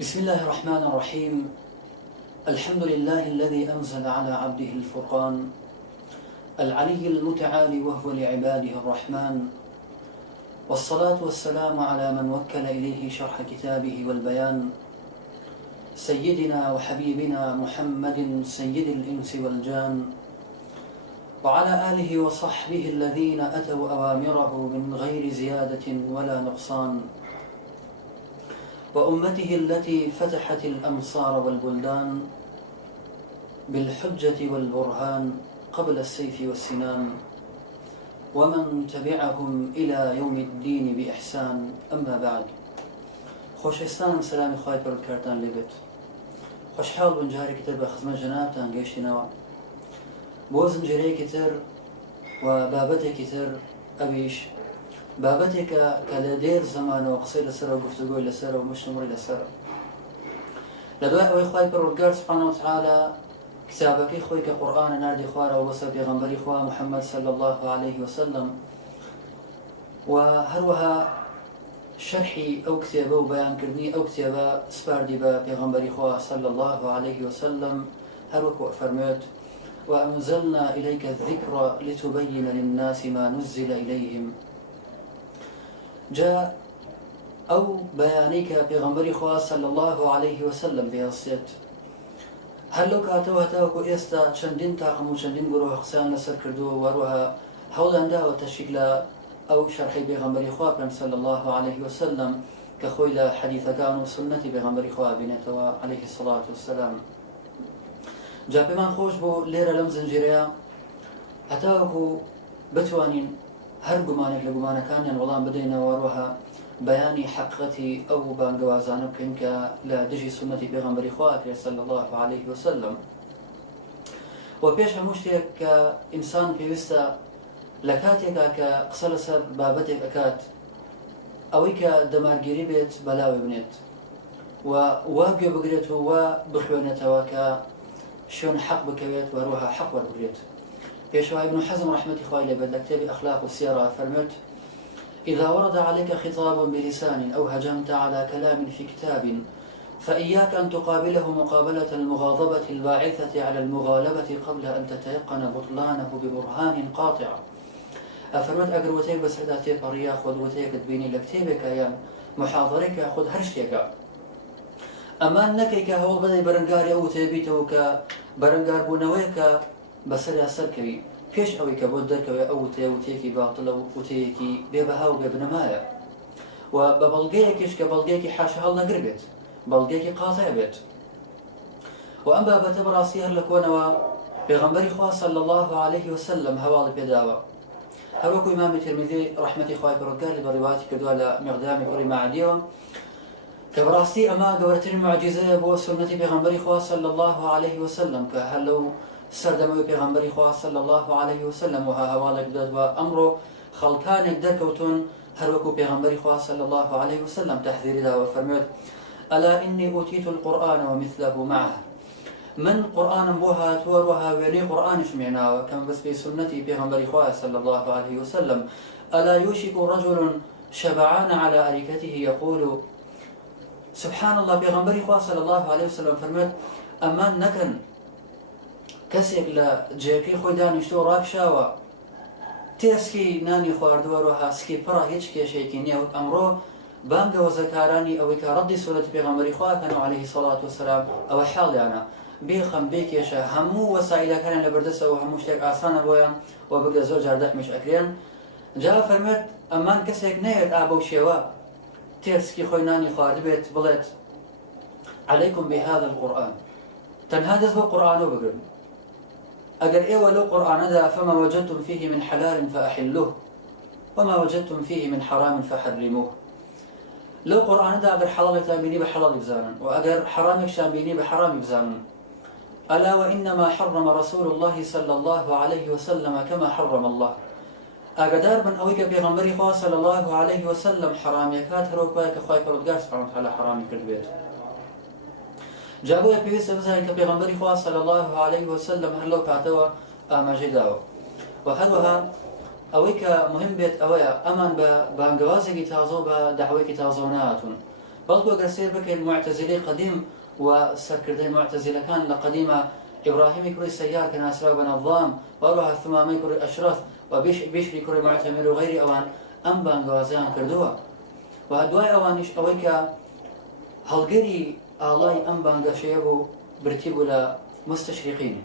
بسم الله الرحمن الرحيم. الحمد لله الذي أنزل على عبده الفرقان العلي المتعالي وهو لعباده الرحمن، والصلاة والسلام على من وكل إليه شرح كتابه والبيان، سيدنا وحبيبنا محمد سيد الإنس والجان، وعلى آله وصحبه الذين أتوا أوامره من غير زيادة ولا نقصان، وأمته التي فتحت الأمصار والبلدان بالحجة والبرهان قبل السيف والسنان، ومن تبعهم إلى يوم الدين بإحسان. أما بعد، خوشستان سلامي خواهي پروردگارتان لبت. خوشحال بن جاري كتر بخزمة جنابتان گيشتنوا بو زنجيري كتر وبابتي كتر أبيش بابتك كالدير زمان وقصير لسر وقفتقو لسر ومشتمري لسر لدواء أوي خواهي پروردگار سبحانه وتعالى كتابك خوي كقرآن ناردي خوار ووصف بيغنبري خواه محمد صلى الله عليه وسلم، وهروها شرحي أو كتابه وبيان كردني أو كتابه سباردي بيغنبري خواه صلى الله عليه وسلم. هروك وأفرمت: وأنزلنا إليك الذكر لتبين للناس ما نزل إليهم. جاء أو بيانيك بيغنبري خواه صلى الله عليه وسلم بيغسيت هل لو كاتوها تاوكو إستا چندين تاقم و چندين گروه قسان لسر كردو وروها حولا دا وتشكل أو شرحي بيغنبري خواه صلى الله عليه وسلم كخويل حديث كانوا سنة بيغنبري خواه بنتوا عليه الصلاة والسلام. جا بمان خوش بو ليرة لم زنجيريا هتاوكو بتوانين هر قمانك لقمانا كان والله بدينا وروها بياني حقيقتي أو بانقوازانو كنك لدجي سنة بيغنبري خواه صلى الله عليه وسلم. وبيش هموشتك كإنسان بيوستا لكاتك كقصل سر بابتك أكات أويك دمارجيري بيت بلاوي بنيت وواقع بقريت وبخوانته وكا شون حق بكويت وروها حق بقريت. بيشوا ابن حزم رحمة إخوائي لبدل كتاب أخلاق والسيرة فرمت: إذا ورد عليك خطاب بلسان أو هجمت على كلام في كتاب فإياك أن تقابله مقابلة المغاضبة الباعثة على المغالبة قبل أن تتيقن بطلانه ببرهان قاطع. أفرمت أقروتيك بس هداتيك بريا خذ وتيك تبيني لكتابك يا محاضرك خذ هرشتيك أما نكيك هو بدأ برنقاري أو تبيته كبرنقار بونويك بسر سركوي پیش ئەوەی کە بۆ دەرکەوێ ئەو وتەیەکی باتڵە و وتەیەکی بێبەها و بێبنەمایە و بە بەڵگەیەکیش کە بەڵگەیەکی حاشە هەڵ نەگر بێت، بەڵگەیەکی قاتع بێت. و ئەم بابەتە بەڕاستی هەر لە کۆنەوە پێغەمبەری خوا صلی الله عليه وسلم هەواڵی پێداوە. هەروەکو ئیمامی ترمذی ڕەحمەتی خوای پەروەردگار بە ڕیواەتی کردووە لە مێقدامی کوڕی معدیەوە کە بەڕاستی ئەمە گەورەترین موعجیزەیە بۆ سنەتی پێغەمبەری خوا صلی الله عليه وسلم کە هەر لەو سردموی پێغەمبەری خوا صلی الله عليه وسلم وها هەواڵێک بدات و ئەمڕۆ خەڵکانێک دەرکەوتون هەروەکو پێغەمبەری خوا صلی الله عليه وسلم تحذيری داوە فەرموویت: ألا إني أوتيت القرآن ومثله معه. من قرآن بۆ هاتووە وها وێنەی قورئانیش مێناوە کەم بەس پێی سنەتی پێغەمبەری خوا صلی الله عليه وسلم. ألا يوشك رجل شبعان على أريكته يقول سبحان الله. پێغەمبەری خوا صلی الله عليه وسلم فەرموویت: ئەمان نەکەن کەسێک لە جێگەی خۆی دانیشتۆ ڕاکشاوە تێسکی نانی خواردووە و هاسکی پڕە هیچ کێشێکی نییە و ئەمڕۆ بانگە وەزەکارانی ئەوەی کە ڕەدی سنەتی پێغەمبەری خواکەن و عەلەیهی سەڵات وەسەلام ئەوە حاڵیانە بێخەم بێکێشە هەموو وەسایلەکانیان لە بەردەستەوە هەموو شتێک ئاسانە بۆیان و بگە زۆر جار دەحمیش ئەکرێن. جا فەرموویت ئەمان کەسێک نەیەت ئابە و شێوە تێسکی خۆی نانی خواردبێت بڵێت عەلەیکم بهذا القورآن، تەنها دەست بۆ قورئانە بگرن. أجر إيه ولو قرآن ذا فما وجدتم فيه من حلال فأحلوه وما وجدتم فيه من حرام فحرموه. لو قرآن ذا أجر حلال تاميني بحلال بزانا وأجر حرام شاميني بحرام بزانا. ألا وإنما حرم رسول الله صلى الله عليه وسلم كما حرم الله. أجدار من أويك بيغمبري خوا صلى الله عليه وسلم حرام يكات هروك بايك خواي پروردگار سبحانه وتعالى حرام كردبيت. جابوا بيوسف بزاين كبيغمبري خوا صلى الله عليه وسلم هل لو كاتوا آماجي داو وهروها ئەوەی کە مهم بێت ئەوەیە ئەمان بە بانگەوازێکی تازۆ بە داوایەکی تازۆ ناتون بەڵکو ئەگەر سێر بکەین معتەزیلەی قەدیم و سەرکردەی معتەزیلەکان لە قەدیمە ئیبراهیمی کوڕی سەیار کە ناسراو بە نەظام وەروەها ثومامەی کوڕی ئەشرەف و بیشری کوڕی معتەمر و غەیری ئەوان ئەم بانگوازیان کردووە و دوای ئەوانیش ئەوەی کە هەڵگەری ئاڵای ئەم بانگەشەیە بوو برتی بوو لە مستەشریقین.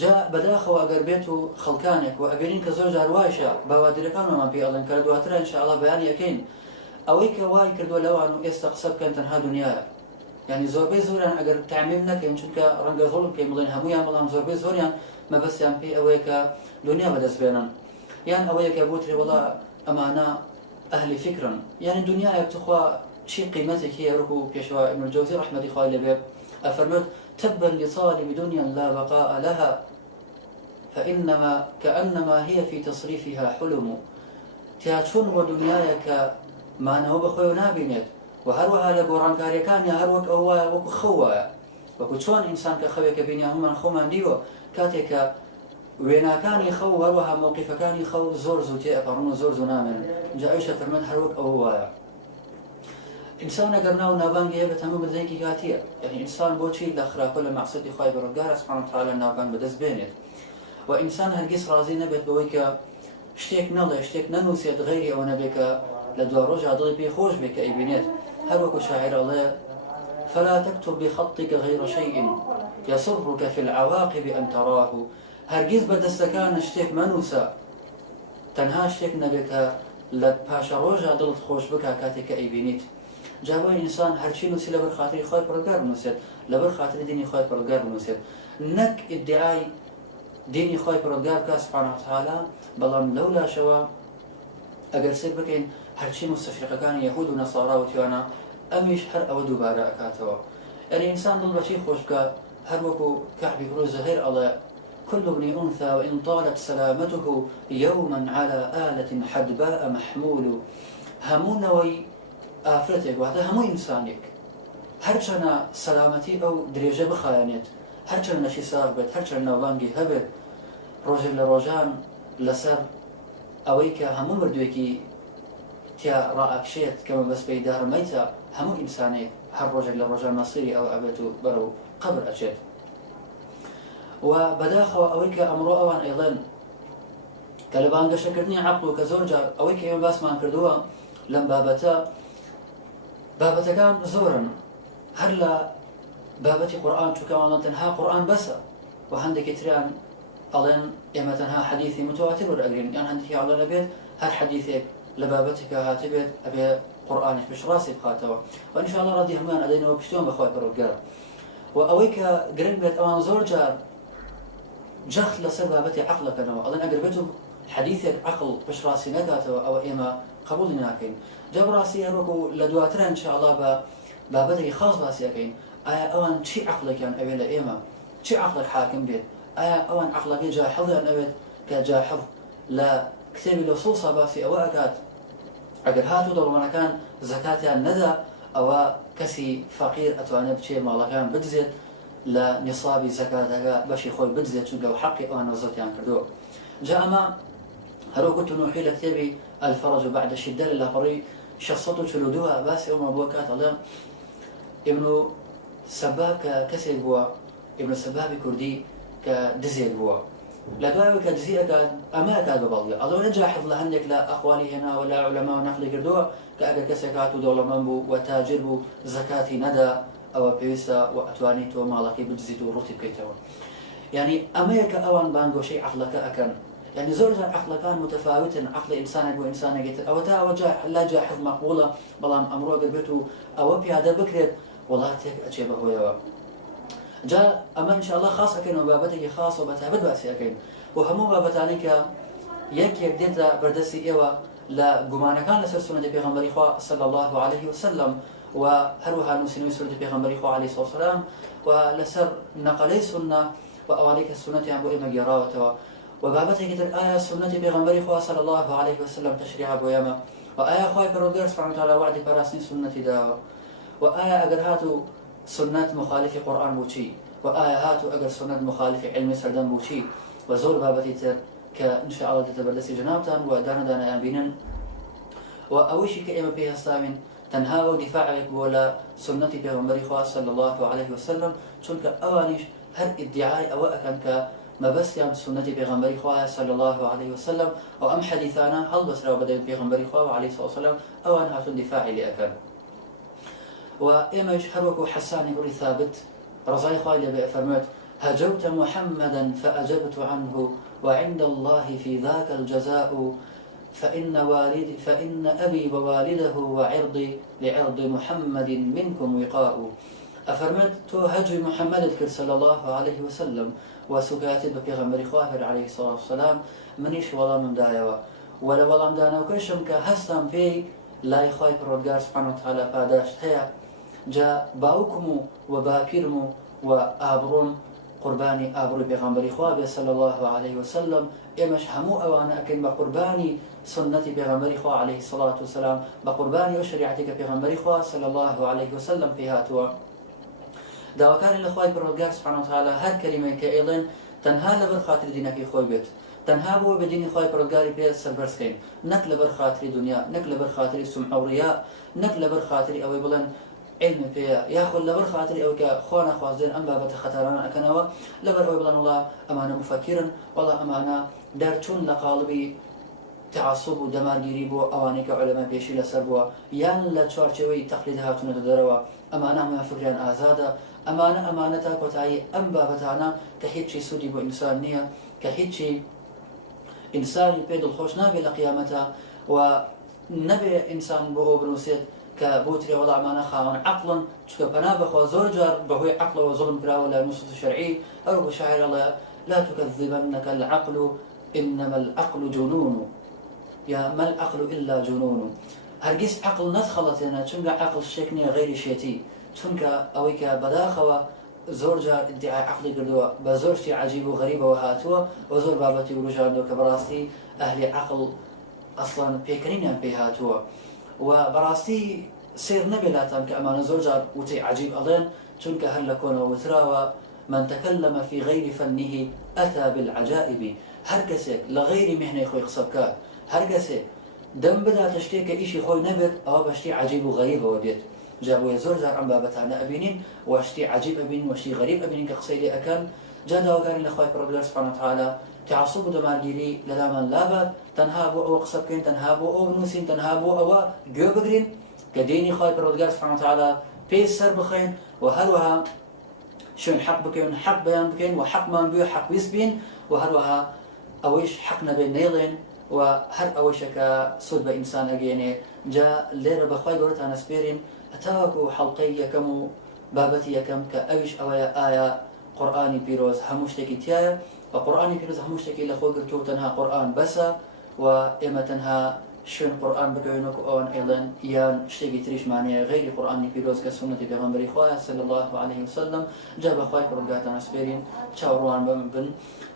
جا بەداخەوە ئەگەر بێت و خەڵکانێک و ئەگەرین کە زۆر جار وایشە باوادرەکانمان پێ ئەڵێن کە دواترە ئینشاءڵڵا بەیانی ئەکەین ئەوەی کە وای کردووە لەوان و ئێستا قسە بکەن تەنها دنیایە. یعنی زۆربەی زۆریان ئەگەر تعمیم نەکەین چونکە ڕەنگە زۆڵ بکەین بڵێن هەمویان، بەڵام زۆربەی زۆریان مەبەستیان پێی ئەوەیە کە دنیا بەدەست بێنن، یان ئەوەیە کە بۆترێ وەڵا ئەمانە ئەهلی فکرن، یعنی دنیایە بتخوا چی قیمەتێکی وەکو پێشوا ابن الجوزی ڕەحمەتی خوای لێبێ ئەفەرمێت تبا لطالب دنيا لا بقاء لها فإنما كأنما هي في تصريفها حلم. تياتشون ودنياك ما نهو بخوي نابينت وهروها لقران كاريكان يا هروك أوا وكو خوا وكو شون إنسان كخوي كبيني هم من خوما ديو كاتك وينا كان يخو هروها موقف كان يخو زور زوتي أقرون زور زنامن جايشة فرمن هروك أوا إنسان قرنا ونابان جيبة تمام بديكي كاتية، يعني إنسان بوشي الأخرى كل معصية خايب رجال سبحانه وتعالى نابان بدز بينت، وإنسان هالجس رازي نبت بويك اشتيك نلا اشتيك ننوسيت غيري أو نبيك لدوار رجع ضرب يخوش بك أي بنات. هل وكو شاعر الله فلا تكتب بخطك غير شيء يسرك في العواقب أن تراه. هرجس بدستكان اشتيك منوسا تنها اشتيك نبيك لباشا رجع ضرب خوش بك كاتك أي بنات. جابوا إنسان هرشي نوسي لبر خاطري خايب برقار بنوسيت، لبر خاطري ديني خايب برقار بنوسيت، نك ادعاء ديني خايب برقار كا سبحانه وتعالى بلام لولا شوا أجر سير بكين هرشي مستشرق كان يهود ونصارى وتيانا أميش هر أو دوبارة أكاتوا. يعني إنسان ضل بشي خوش كا هر وكو كعبي كروز زهير الله كل ابن أنثى وإن طالت سلامته يوما على آلة حدباء محمول. همون وي ئافرەتێک واتە هەموو ئینسانێک هەرچەنە سەلامەتی ئەو درێژە بخایەنێت، هەرچەند نەشی ساغ بێت، هەرچەند ناوبانگی هەبێت، ڕۆژێک لە ڕۆژان لەسەر ئەوەی کە هەموو مردوێکی تیا ڕائەکشێت کە مەبەست پێی دارمەیتە هەموو ئینسانێک هەر ڕۆژێک لە ڕۆژان مەسیری ئەو ئەبێت و بەرەو قەبر ئەچێت. و بەداخەوە ئەوەی کە ئەمڕۆ ئەوان ئەیڵێن کە لە بانگەشەکردنی عەقڵ و کە زۆر جار ئەوەی کە ئێمە باسمان کردووە لەم بابەتە بابەتەکان زۆرن، هەر لە بابەتی قورئان چونکەوانە تەنها قورئان بەسە و هەندێکی تریان ئەڵێن ئێمە تەنها حەدیثی متواتر وەرئەگرین، یان هەندێکی ئەڵێن ئەبێت هەر حەدیثێک لە بابەتێکە هاتبێت ئەبێ قورئانیش پێش ڕاستی بخاتەوە و ئینشاءڵڵا ڕەدی هەمویان ئەدەینەوە پشتیوان بەخوای پەروەردگار. و ئەوەی کە گرنگ بێت ئەوان زۆر جار جەخت لەسەر بابەتی عەقڵەکەنەوە، ئەڵێن ئەگەر بێت و حەدیثێک عەقڵ پێش ڕاستی نەکاتەوە ئەوە ئێمە قبوڵی ناکەین. جا بڕاستی هەروەکو لە دواترە ئینشاءڵڵا بە بابەتێکی خاص باسی ئەکەین، ئایا ئەوان چی عەقڵێکیان ئەوێ لە ئێمە، چی عەقڵێک حاکم بێت، ئایا ئەوان عەقڵەکەی جاحظیان ئەوێت کە جاحظ لە کتێبی لە سوڵسا باسی ئەوە ئەکات ئەگەر هاتوو دەوڵەمەنەکان زەکاتیان نەدا ئەوە کەسی فەقیر ئەتوانێت بچێ ماڵەکان بدزێت لە نیسابی زەکاتەکە بەشی خۆی بدزێت چونکە حەقی ئەوان وەزەتیان کردووە. جا ئەمە هەروەکو تونوحی لە کتێبی الفرج بعد الشدة لە پەڕی 642 باسی ئەومە بووە کات ئەڵێم ئیبن سەباب کە کەسێک بووە، ئیبن سەبابی کوردی کە دزێک بووە، لە دوایەوە کە دزی ئەکات ئەمە ئەکات بە بەڵگە ئەڵێ نەجاحظ لە هەندێک لە ئەقوالی هێناوە لە عولەما و نەقلی کردووە کە ئەگەر کەسێک هات و دەوڵەمەند بوو و تاجر بوو زەکاتی نەدا ئەوە پێویستە و ئەتوانیت تۆ ماڵەکەی بدزیت و ڕوتی بکەیتەوە. یعنی ئەمەیە کە ئەوان بانگۆشەی عەقڵەکە ئەکەن، يعني زور عقلكان متفاوتن، عقل إنسانك وإنسانك أو تا وجا لا جاحظ مقبولة بلام أمره قربته أو بيعدا بكرت والله تيك أشيبه هو جاء أما إن شاء الله خاص أكين وبابتك خاص وبتعبد بأسي أكين وهمو بابتانيك يك ديتا بردسي إيوه لا جمعنا كان لسر سنة بيغمبري خوا صلى الله عليه وسلم وهروها نسنوي سنة بيغمبري خوا عليه الصلاة والسلام ولسر نقلي سنة وأواليك السنة عن بؤي مجراوته وبابتك آية سنة بيغمبري خوا صلى الله عليه وسلم تشريع بويما وآية خواهي برودر سبحانه وتعالى وعد براسني سنة داوة وآية أقر هاتو سنة مخالف قرآن بوشي وآية هاتو أقر سنة مخالف علم سردن بوشي وزور بابتي تر كإن شاء الله تتبردسي جنابتان ودانا دانا أبينن وأوشي كإما بيها ستاوين تەنها و دیفاعێک بۆ لە سنەتی پێغەمبەری خوا صلی الله عليه وسلم، چونکە ئەوانیش هەر ئیدعای ئەوە ئەکەن کە مەبەستیان سنەتی پێغەمبەری خوا صلی الله عليه وسلم و ئەم حەدیثانە هەڵبەسراوە بە دەوری پێغەمبەری خوا عليه الصلاة والسلام، ئەوان هاتون دیفاعی لێ ئەکەن. و ئێمەش هەر وەکو حەسانی کوڕی ثابت ڕزای خوای لێ بێ فەرمووێت: هجوت محمدا فأجبت عنه وعند الله في ذاك الجزاء فإن أبي ووالده وعرضي لعرض محمد منكم وقاء. أفرمت تو هجوي محمد صلى الله عليه وسلم وسكاتب بيغمبر خوافر عليه الصلاة والسلام منيش والله من دايوا ولا والله من دانا وكشم كهستم في لا يخايب الرجال سبحانه وتعالى باداشت هيا جاء باوكم وباكرم وآبرم قرباني آبرو بيغمبر خوافر صلى الله عليه وسلم إمش همو أوانا أكن بقرباني سنة بيغمبر خوافر عليه الصلاة والسلام بقرباني وشريعتك بيغمبر خوافر صلى الله عليه وسلم في هاتوا داواکاری لە خوای پەروەردگار سبحانه وتعالى هەر کەلیمەیە کە ئێڵێن تەنها لەبەر خاتری دینەکەی خۆی بێت، تەنها بۆ بە دینی خوای پەروەردگاری پێ سەربەرزکەین، نەک لەبەر خاتری دنیا، نەک لەبەر خاتری سومعە و ڕیا، نەک لەبەر خاتری ئەوەی بڵێن علم پێیە، یاخود لەبەر خاتری ئەوەی کە خوا نەخوازدێن ئەم بابەتە خەتارانە ئەکەنەوە، لەبەر ئەوەی بڵێن وڵا ئەمانە مفەکرن، وڵا ئەمانە دەرچوون لە قاڵبی تعصب و دەمارگیری بۆ ئەوانەی کە عولەما پێشی لەسەر بووە یان لە چوارچێوەی تەقلید هاتوونەتە دەرەوە، ئەمانە هەموویان فکریان ئازادە، ئەمانە تا کۆتایی ئەم بابەتانە کە هیچی سوودی بۆ ئینسان نییە، کە هیچی ئینسانی پێ دڵخۆش نابێت لە قیامەتە و نەبێ ئینسان بۆ ئەو بنووسێت کە بۆ ترێ وەڵا ئەمانە خاوەن عەقڵن، چونکە پەنا بەخوا زۆر جار بەهۆی عەقڵەوە زوڵم کراوە لە نوسوس شەرعی، ئەو بە شاعیر ئەڵێ لا تكذبنك العقل إنما العقل جنون يا ما العقل إلا جنون. هەرگیز عەقڵ نەتخەڵەتێنە، چونکە عەقڵ شتێک نییە غەیری شێتی، چونکە ئەوەی کە بەداخەوە زۆر جار ئیدعای عەقڵی کردووە بە زۆر شتی عەجیب و غەریبەوە هاتووە و زۆر بابەتی وروژاندووە کە بەڕاستی ئەهلی عەقڵ ئەسڵان پێکەنینیان پێی هاتووە و بەڕاستی سێر نەبێلاتان کە ئەمانە زۆر جار وتەی عەجیب ئەڵێن، چونکە هەر لە کۆنەوە وتراوە من تكلم في غير فنه أتى بالعجائب. هەر کەسێک لە غەیری مهنەی خۆی قسە بکات، هەر کەسێک دەم بداتە شتێک کە ئیشی خۆی نەبێت، ئەوە بە شتی عەجیب و غەریبەوە دێت. جا بۆیە زۆر جار ئەم بابەتانە ئەبینین و شتی عەجیب ئەبینین و شتی غەریب ئەبینین کە قسەی لێ ئەکەن. جا داواکاری لە خوای پەروەردگار سبحانه وتعالى تعصب و دەمارگیری لەلامان لابات، تەنها بۆ ئەوە قسە بکەین، تەنها بۆ ئەوە بنووسین، تەنها بۆ ئەوە گوێ بگرین کە دینی خوای پەروەردگار سبحانه وتعالى پێی سەر بخەین و هەروەها شوێن حەق بکەین، حەق بەیان بکەین و حەقمان بوێ حەقویست بین و هەروەها ئەوەیش حەق نەبێت نەیڵێن و هەر ئەوەشەکە سود بە ئینسان ئەگەێنێ. جا لێرە بەخوای گەورەتان ئەسپێرین هەتاوەکو حەڵقەی یەکەم و بابەتی یەکەم کە ئەویش ئەوەیە ئایا قورئانی پیرۆز هەموو شتێکی تایە و قورئانی پیرۆز هەموو شتێکی لە خۆ گرتووە، تەنها قورئان بەسە و ئێمە تەنها شوێن قورئان بکەوین وەکو ئەوان ئێڵێن یان شتێکی تریشمانەیە غەیری قورئانی پیرۆز کە سونەتی پێغەمبەری خوایە صلی الله عليه وسلم. جا بەخوای پەروەردگارتان ئەسپێرین چاوەڕوان بن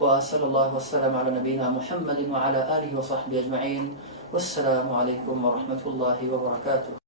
وصلى الله وسلم على نبينا محمد وعلى آله وصحبه أجمعين، والسلام عليكم ورحمة الله وبركاته.